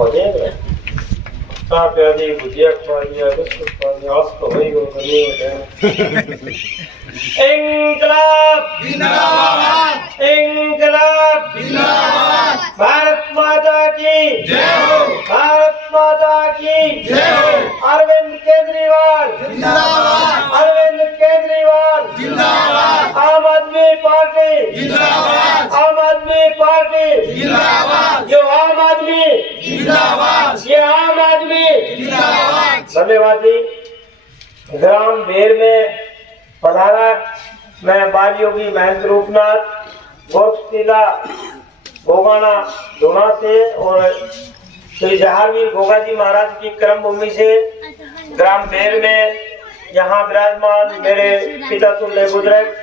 पौधे में प्यादी भुजिया खवाइया बिस्कुट खवाइया आज तो वही वो करनी है। इंकलाब जिंदाबाद, इंकलाब जिंदाबाद, भारत माता की जय हो, भारत माता की जय हो। अरविंद केजरीवाल जिंदाबाद, अरविंद केजरीवाल जिंदाबाद, आम आदमी पार्टी जिंदाबाद, आम आदमी पार्टी जिंदाबाद, जो आम आदमी जिंदाबाद, ये आम आदमी जिंदाबाद। धन्यवाद जी। ग्राम बेर में पधारा मैं बाल योगी महंत रूपनाथ गोष्ठीला गोगाना धुना से और श्री जहांगीर गोगा जी महाराज की कर्म भूमि से ग्राम बेर में यहाँ विराजमान मेरे पिता तुल्य बुजुर्ग,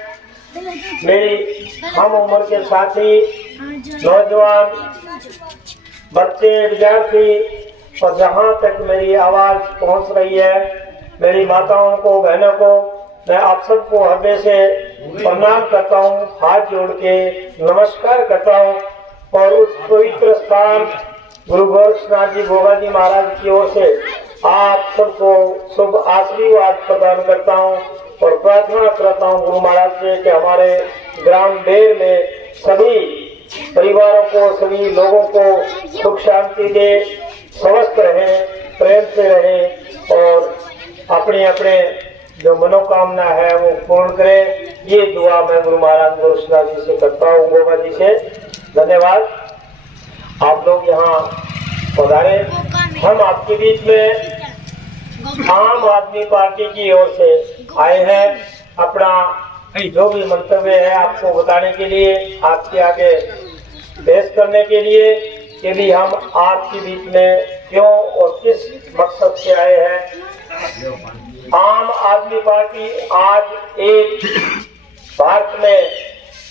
मेरी हम उम्र के साथी, नौजवान, बच्चे, विद्यार्थी और जहाँ तक मेरी आवाज पहुँच रही है, मेरी माताओं को, बहनों को, मैं आप सबको हृदय से प्रणाम करता हूँ, हाथ जोड़ के नमस्कार करता हूँ और उस पवित्र स्थान गुरु गोरक्षनाथ जी गोगा जी महाराज की ओर से आप सबको शुभ आशीर्वाद प्रदान करता हूँ और प्रार्थना करता हूँ गुरु महाराज से कि हमारे ग्राम बेर में सभी परिवारों को, सभी लोगों को सुख शांति दे, स्वस्थ रहें, प्रेम से रहें और अपने अपने जो मनोकामना है वो पूर्ण करे। ये दुआ मैं गुरु महाराज गोरक्षनाथ जी से करता हूँ, गोगा जी से। धन्यवाद। आप लोग यहाँ पधारे। हम आपके बीच में आम आदमी पार्टी की ओर से आए हैं अपना जो भी मंतव्य है आपको बताने के लिए, आपके आगे पेश करने के लिए कि भी हम आपके बीच में क्यों और किस मकसद से आए हैं। आम आदमी पार्टी आज एक भारत में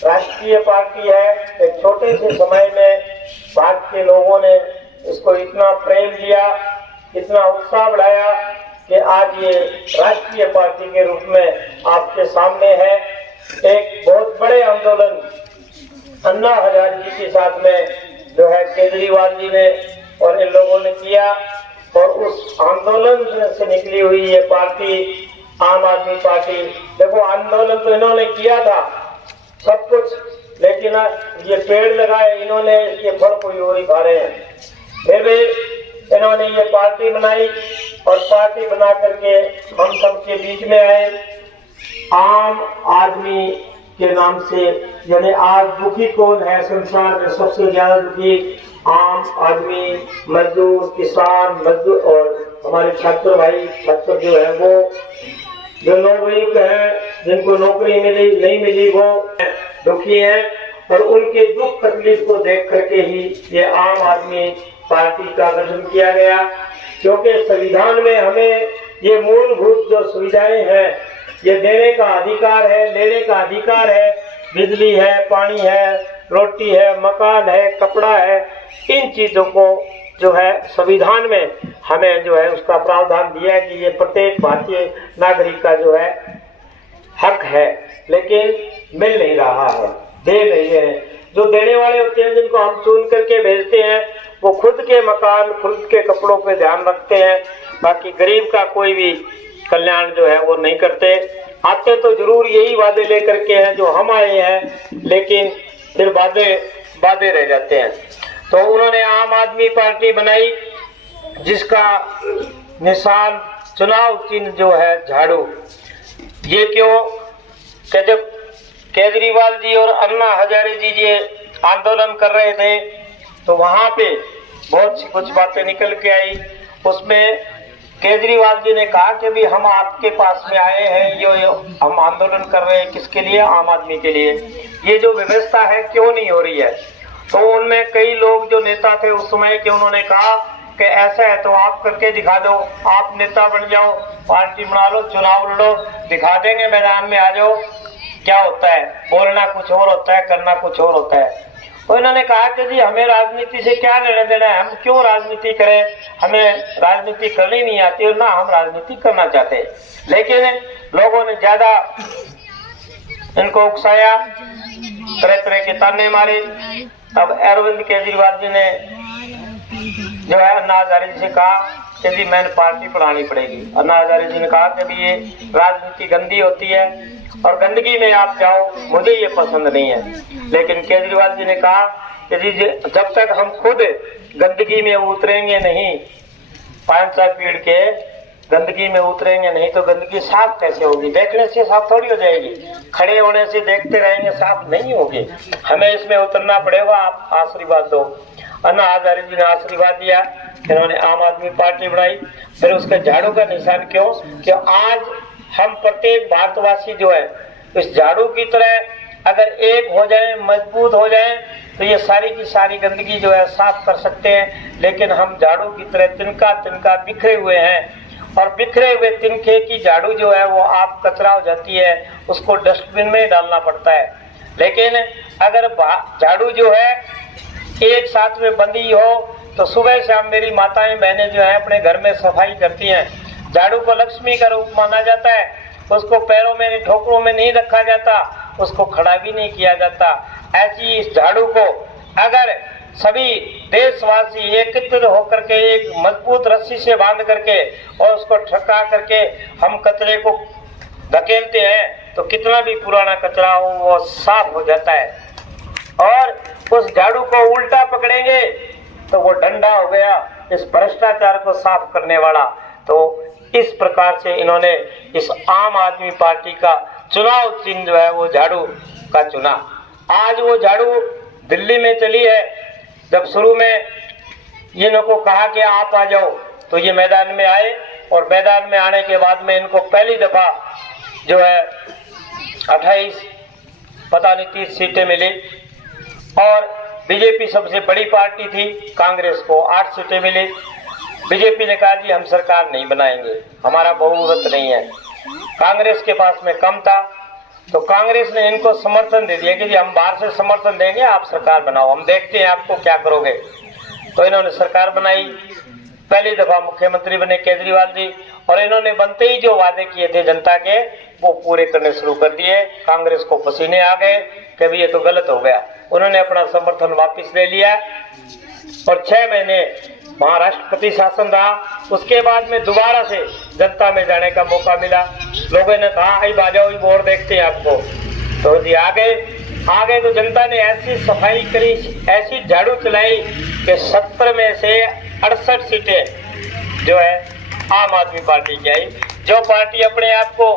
राष्ट्रीय पार्टी है। एक छोटे से समय में भारत के लोगों ने इसको इतना प्रेम दिया, इतना उत्साह बढ़ाया कि आज ये राष्ट्रीय पार्टी के रूप में आपके सामने है। एक बहुत बड़े आंदोलन अन्ना हजारे जी के साथ में जो है केजरीवाल जी ने और इन लोगों ने किया और उस आंदोलन से निकली हुई ये पार्टी आम आदमी पार्टी। देखो आंदोलन तो इन्होंने किया था सब कुछ, लेकिन ये पेड़ लगाए इन्होंने, ये फल कोई और ही खा रहे हैं। फिर भी इन्होंने ये पार्टी बनाई और पार्टी बना करके हम सबके बीच में आए आम आदमी के नाम से। यानी आज दुखी कौन है संसार में? सबसे ज्यादा दुखी आम आदमी, मजदूर, किसान, मजदूर और हमारे छात्र भाई, छात्र जो है वो जो नौकरी है, जिनको नौकरी मिली नहीं मिली वो दुखी है और उनके दुख तकलीफ को देख करके ही ये आम आदमी पार्टी का गठन किया गया। क्योंकि संविधान में हमें ये मूलभूत जो सुविधाएं हैं ये देने का अधिकार है, लेने का अधिकार है। बिजली है, पानी है, रोटी है, मकान है, कपड़ा है, इन चीजों को जो है संविधान में हमें जो है उसका प्रावधान दिया है कि ये प्रत्येक भारतीय नागरिक का जो है हक है, लेकिन मिल नहीं रहा है, दे नहीं है। जो देने वाले होते हैं जिनको हम चुन करके भेजते हैं वो खुद के मकान, खुद के कपड़ों पे ध्यान रखते हैं, बाकी गरीब का कोई भी कल्याण जो है वो नहीं करते। आते तो जरूर यही वादे लेकर के हैं जो हम आए हैं, लेकिन फिर वादे रह जाते हैं। तो उन्होंने आम आदमी पार्टी बनाई जिसका निशान चुनाव चिन्ह जो है झाड़ू। ये क्यों कि जब केजरीवाल जी और अन्ना हजारे जी ये आंदोलन कर रहे थे तो वहां पे बहुत सी कुछ बातें निकल के आई। उसमें केजरीवाल जी ने कहा कि भी हम आपके पास में आए हैं, ये हम आंदोलन कर रहे हैं किसके लिए? आम आदमी के लिए। ये जो व्यवस्था है क्यों नहीं हो रही है? तो उनमें कई लोग जो नेता थे उस समय के उन्होंने कहा कि ऐसा है तो आप करके दिखा दो, आप नेता बन जाओ, पार्टी बना लो, चुनाव लड़ो, दिखा देंगे, मैदान में आ जाओ। क्या होता है? बोलना कुछ और होता है, करना कुछ और होता है। तो इन्होंने कहा कि जी हमें राजनीति से क्या लेना देना है, हम क्यों राजनीति करें, हमें राजनीति करनी नहीं आती और ना हम राजनीति करना चाहते। लेकिन लोगों ने ज्यादा इनको उकसाया, तरह तरह के ताने मारे। अब अरविंद केजरीवाल जी ने जो है अन्ना हजारे जी से कहा कि जी मैंने पार्टी बढ़ानी पड़ेगी। अन्ना हजारे जी ने कहा कि भी ये राजनीति गंदी होती है और गंदगी में आप जाओ, मुझे ये पसंद नहीं है। लेकिन केजरीवाल जी ने कहा कि जी जब तक हम खुद गंदगी में उतरेंगे नहीं, 5-7 पीढ़ के गंदगी में उतरेंगे नहीं तो गंदगी साफ कैसे होगी? देखने से साफ थोड़ी हो जाएगी, खड़े होने से देखते रहेंगे साफ नहीं होगी। हमें इसमें उतरना पड़ेगा, आप आशीर्वाद दो। अन्ना हजारे जी ने आशीर्वाद दिया, इन्होंने आम आदमी पार्टी बनाई। फिर उसके झाड़ू का निशान क्यों? कि आज हम प्रत्येक भारतवासी जो है इस झाड़ू की तरह अगर एक हो जाए, मजबूत हो जाए तो ये सारी की सारी गंदगी जो है साफ कर सकते हैं। लेकिन हम झाड़ू की तरह तिनका तिनका बिखरे हुए हैं और बिखरे हुए तिनके की झाड़ू जो है वो आप कचरा हो जाती है, उसको डस्टबिन में डालना पड़ता है। लेकिन अगर झाड़ू जो है एक साथ में बंधी हो तो सुबह शाम मेरी माताएं बहनें जो है अपने घर में सफाई करती हैं। झाड़ू को लक्ष्मी का रूप माना जाता है, उसको पैरों में ठोकरों में नहीं रखा जाता, उसको खड़ा भी नहीं किया जाता। ऐसी इस झाड़ू को अगर सभी देशवासी एकत्रित होकर के एक मजबूत रस्सी से बांध करके और उसको ठका करके हम कचरे को धकेलते हैं तो कितना भी पुराना कचरा हो वो साफ हो जाता है। और उस झाड़ू को उल्टा पकड़ेंगे तो वो डंडा हो गया इस भ्रष्टाचार को साफ करने वाला। तो इस प्रकार से इन्होंने इस आम आदमी पार्टी का चुनाव चिन्ह जो है वो झाड़ू का चुना। आज वो झाड़ू दिल्ली में चली है। जब शुरू में इनको कहा कि आप आ जाओ तो ये मैदान में आए और मैदान में आने के बाद में इनको पहली दफा जो है 28 पता नहीं 30 सीटें मिली और बीजेपी सबसे बड़ी पार्टी थी, कांग्रेस को 8 सीटें मिली। बीजेपी ने कहा जी हम सरकार नहीं बनाएंगे, हमारा बहुमत नहीं है। कांग्रेस के पास में कम था तो कांग्रेस ने इनको समर्थन दे दिया कि जी हम बाहर से समर्थन देंगे, आप सरकार बनाओ, हम देखते हैं आपको क्या करोगे। तो इन्होंने सरकार बनाई, पहली दफा मुख्यमंत्री बने केजरीवाल जी और इन्होंने बनते ही जो वादे किए थे जनता के वो पूरे करने शुरू कर दिए। कांग्रेस को पसीने आ गए कि भी ये तो गलत हो गया। उन्होंने अपना समर्थन वापस ले लिया और 6 महीने वहाँ राष्ट्रपति शासन रहा। उसके बाद में दोबारा से जनता में जाने का मौका मिला। लोगों ने कहा आई बाजाओ वोट देखते हैं आपको, तो जी आ गए तो जनता ने ऐसी सफाई करी, ऐसी झाड़ू चलाई कि 70 में से 68 सीटें जो है आम आदमी पार्टी की आई। जो पार्टी अपने आप को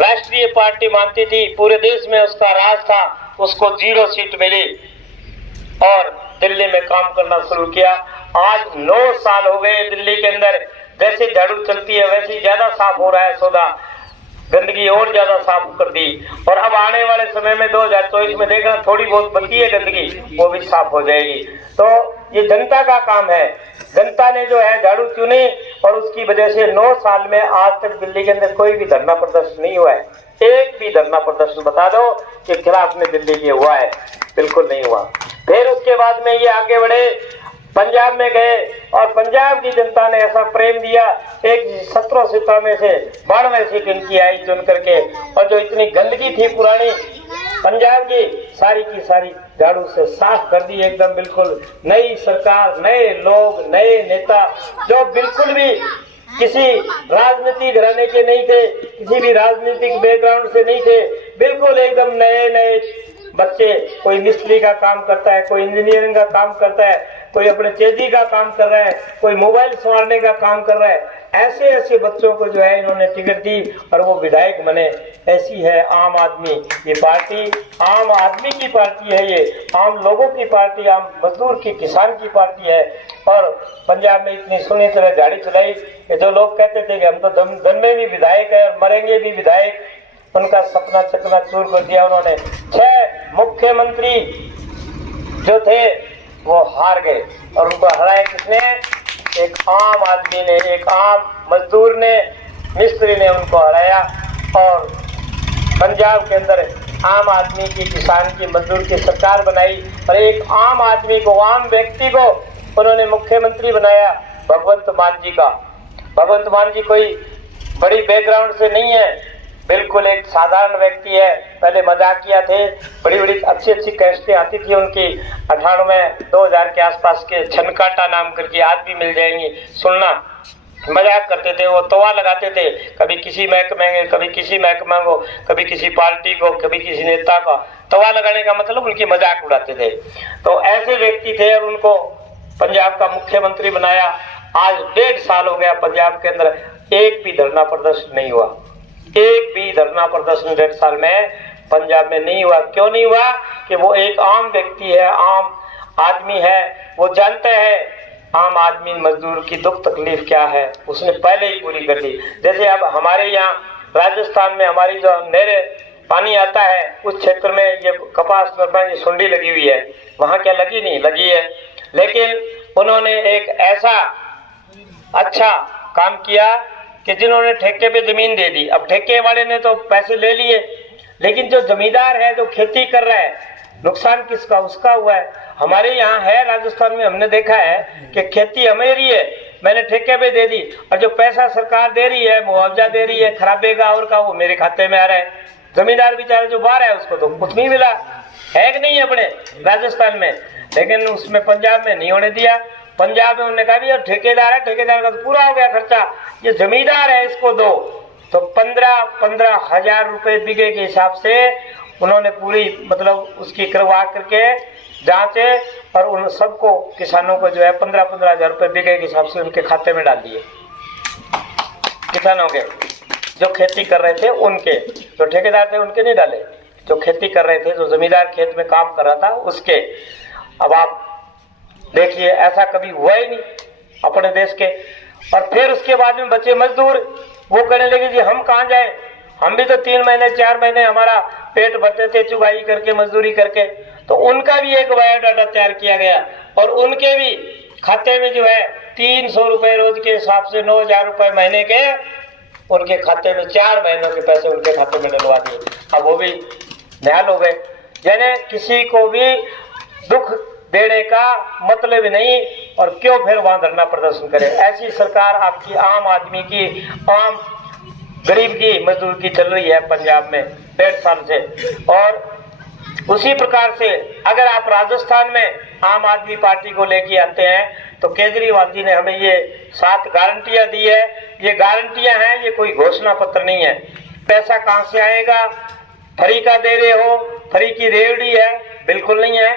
राष्ट्रीय पार्टी मानती थी, पूरे देश में उसका राज था, उसको 0 सीट मिली और दिल्ली में काम करना शुरू किया। आज 9 साल हो गए दिल्ली के अंदर, जैसे झाड़ू चलती है वैसे ज्यादा साफ हो रहा है सौदा, गंदगी और ज्यादा साफ कर दी। और अब आने वाले समय में 2024 में देखना थोड़ी बहुत बची है गंदगी, वो भी साफ हो जाएगी। तो ये जनता का काम है, जनता ने जो है झाड़ू चुनी और उसकी वजह से 9 साल में आज तक दिल्ली के अंदर कोई भी धरना प्रदर्शन नहीं हुआ है। एक भी धरना प्रदर्शन बता दो कि खिलाफ में दिल्ली में हुआ है? बिल्कुल नहीं हुआ। फिर उसके बाद में ये आगे बढ़े, पंजाब में गए और पंजाब की जनता ने ऐसा प्रेम दिया, एक 17 सीटों में से 92 सीट इनकी आई चुन करके। और जो इतनी गंदगी थी पुरानी पंजाब की सारी झाड़ू से साफ कर दी एकदम। बिल्कुल नई सरकार, नए लोग, नए नेता जो बिल्कुल भी किसी राजनीतिक घराने के नहीं थे, किसी भी राजनीतिक बैकग्राउंड से नहीं थे, बिल्कुल एकदम नए बच्चे। कोई मिस्त्री का काम करता है, कोई इंजीनियरिंग का काम करता है, कोई अपने चेदी का काम कर रहा है, कोई मोबाइल संवारने का काम कर रहा है। ऐसे बच्चों को जो है इन्होंने टिकट दी और वो विधायक बने। ऐसी है आम आदमी ये पार्टी। आम आदमी की पार्टी है ये, आम लोगों की पार्टी, आम मजदूर की, किसान की पार्टी है। और पंजाब में इतनी सुनी तरह गाड़ी चलाई कि जो लोग कहते थे कि हम तो दम में भी विधायक है और मरेंगे भी विधायक, उनका सपना चकनाचूर कर दिया उन्होंने। 6 मुख्यमंत्री जो थे वो हार गए और उनको हराया किसने? एक आम आदमी ने, एक आम मजदूर ने, मिस्त्री ने उनको हराया। और पंजाब के अंदर आम आदमी की, किसान की, मजदूर की सरकार बनाई और एक आम आदमी को, आम व्यक्ति को उन्होंने मुख्यमंत्री बनाया, भगवंत मान जी का। भगवंत मान जी कोई बड़ी बैकग्राउंड से नहीं है, बिल्कुल एक साधारण व्यक्ति है। पहले मजाकिया थे, बड़ी बड़ी अच्छी अच्छी कैसेटें आती थी उनकी 98 2000 के आसपास के। छनकाटा नाम करके आज भी मिल जाएंगी, सुनना। मजाक करते थे वो, तवा लगाते थे, कभी किसी महकमे कभी किसी महकमे को, कभी किसी पार्टी को, कभी किसी नेता का। तवा लगाने का मतलब उनकी मजाक उड़ाते थे। तो ऐसे व्यक्ति थे और उनको पंजाब का मुख्यमंत्री बनाया। आज 1.5 साल हो गया पंजाब के अंदर एक भी धरना प्रदर्शन नहीं हुआ। एक भी धरना प्रदर्शन 1.5 साल में पंजाब में नहीं हुआ। क्यों नहीं हुआ? कि वो एक आम व्यक्ति है, आम आदमी है, वो जानता है आम आदमी मजदूर की दुख तकलीफ क्या है, उसने पहले ही पूरी कर ली। जैसे अब हमारे यहाँ राजस्थान में हमारी जो नहरें पानी आता है उस क्षेत्र में ये कपास में ये सुंडी लगी हुई है, वहाँ क्या लगी? नहीं लगी है। लेकिन उन्होंने एक ऐसा अच्छा काम किया कि जिन्होंने ठेके पे जमीन दे दी। अब ठेके वाले ने तो पैसे ले लिए, लेकिन जो जमींदार है जो खेती कर रहा है, नुकसान किसका? उसका हुआ है। हमारे यहाँ है राजस्थान में, हमने देखा है कि खेती हमारी है, मैंने ठेके पे दे दी, और जो पैसा सरकार दे रही है, मुआवजा दे रही है खराबे का और का, वो मेरे खाते में आ रहा है। जमींदार बेचारा जो बाहर है उसको तो कुछ नहीं मिला है कि नहीं अपने राजस्थान में। लेकिन उसमें पंजाब में नहीं होने दिया। पंजाब में उन्होंने कहा भी ठेकेदार है, ठेकेदार का तो पूरा हो गया खर्चा, ये जमींदार है इसको दो। तो 15 हजार रुपए बीघे के हिसाब से उन्होंने पूरी मतलब उसकी करवा करके जांचे और उन सबको किसानों को जो है 15 हजार रुपए बीघे के हिसाब से उनके खाते में डाल दिए। किसानों के जो खेती कर रहे थे उनके, जो ठेकेदार थे उनके नहीं डाले, जो खेती कर रहे थे, जो जमींदार खेत में काम कर रहा था उसके। अब आप देखिए ऐसा कभी हुआ ही नहीं अपने देश के। और फिर उसके बाद में बच्चे मजदूर वो कहने लगे जी हम कहाँ जाए, हम भी तो 3 महीने 4 महीने हमारा पेट भरते थे चुगाई करके मजदूरी करके। तो उनका भी एक बायोडाटा तैयार किया गया और उनके भी खाते में जो है 300 रुपए रोज के हिसाब से 9,000 रुपए महीने के उनके खाते में 4 महीनों के पैसे उनके खाते में डलवा दिए। अब वो भी निहाल हो गए। यानी किसी को भी दुख देने का मतलब ही नहीं, और क्यों फिर वहां धरना प्रदर्शन करे। ऐसी सरकार आपकी आम आदमी की, आम गरीब की, मजदूर की चल रही है पंजाब में 1.5 साल से। और उसी प्रकार से अगर आप राजस्थान में आम आदमी पार्टी को लेके आते हैं तो केजरीवाल जी ने हमें ये 7 गारंटियां दी है। ये गारंटियां हैं, ये कोई घोषणा पत्र नहीं है। पैसा कहां से आएगा? फ्री का दे रहे हो, फ्री की रेवड़ी है? बिल्कुल नहीं है।